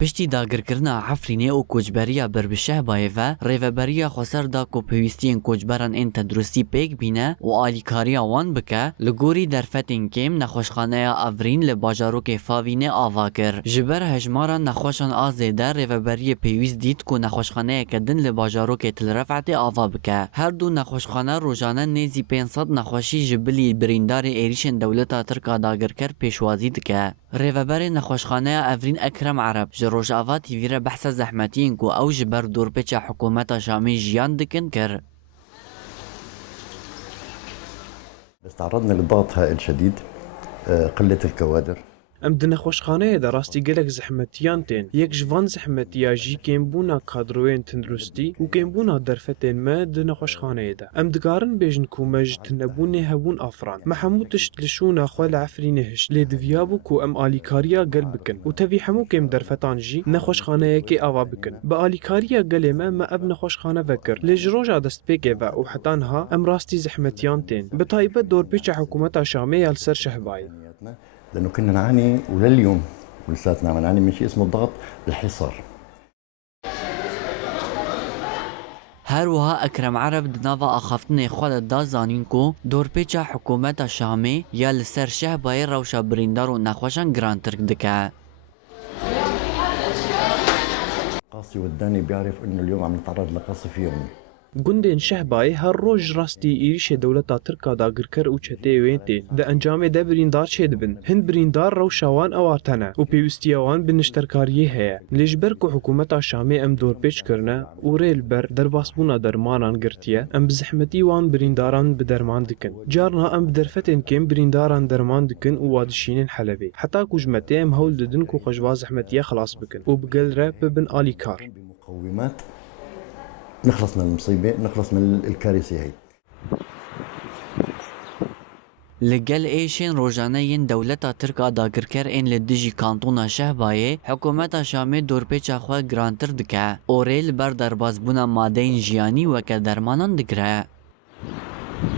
پشتی داگرکردنا حفرینه و کوچبریه بربشه بایفه ریوبریه خسر دا کو پیوستین کوچبران این تدرستی پیک بینه و آلیکاریا وان بکه لگوری درفتین کم نخوشخانه آورین لباجاروک فاوینه آوا کر جبر هجمارا نخوشان آزیده ریوبریه پیوست دید کو نخوشخانه کدن لباجاروک تلرفعت آوا بکه هر دو نخوشخانه روزانه نیزی 500 نخوشی جبلی بریندار ایریشن دولتا ترکا داگرکر پیشوازی دکه ریوبر نخوشخانه آورین اکرم عرب روجاوا تیویره بحث زحمتین کو او جبر دورپچه حکومت شامی جیان دکن کر. تعرضنا للضغط هائل شديد قلة الكوادر ام د نخوشخانه د راستی گلک زحمتیان تین یک جوان زحمتیا جی کمبونا کادروین تندرستی و کمبونا درفتین ما د نخوشخانه ده ام دگارن بیجن کو مجد نبونه هبون افران محمود تشتلشونا خوال عفرینهش لیدویابو کو ام آلیکاریا گل بکن و تفی همو کم درفتان جی نخوشخانه کی آوا بکن با آلیکاریا گل ما اب نخوشخانه وکر لجروجا دست پیگه و حتانها ام راستی زحمتیان تین بطایبه دور پیچ حکومت شامی السر شهبای لأنه كنا نعاني ولليوم ولساتنا عم نعاني من شيء اسمه الضغط الحصار. هروها اکرم عرب دناوا اخافتن خود دا زانین کو دور پیچا حکومت شامی یا لسر شهبای روشا بریندار و نخوشان گران ترک دکه. قاصي وداني بيعرف انه اليوم عم نتعرض لقصف يومي. گوندین شهبای هر روز راستی ایریش دولتا ترکا داگرکر او چته وینتی د انجام د بریندار چید بن هند بریندار رو شوان اوارتنه او پیوستیوان بنشترکاریه هه لجبر کو حکومت شامی ام دور پیچ کرنه او ریل بر درباسبونا درمانان گرتیه ام بزحمتی وان برینداران بدرمان دکن جارنا ام بدرفتن کم برینداران درمان دکن او وادشینن حلبی حتی کوجمته ام هول ددن کو خجوا زحمتیه خلاص بکن او بقل راب بن آلیکار بمقومات نخلص من المصيبة نخلص من الكارثة هي. لگل ایشین روزانه ین دولتا ترکا داگرکر این لدیجی کانتونا شهبایه حکومت شامی دورپیچا خواه گرانتر دکه اوریل بر دربازبونا مادین جیانی وکه درمانان دگره.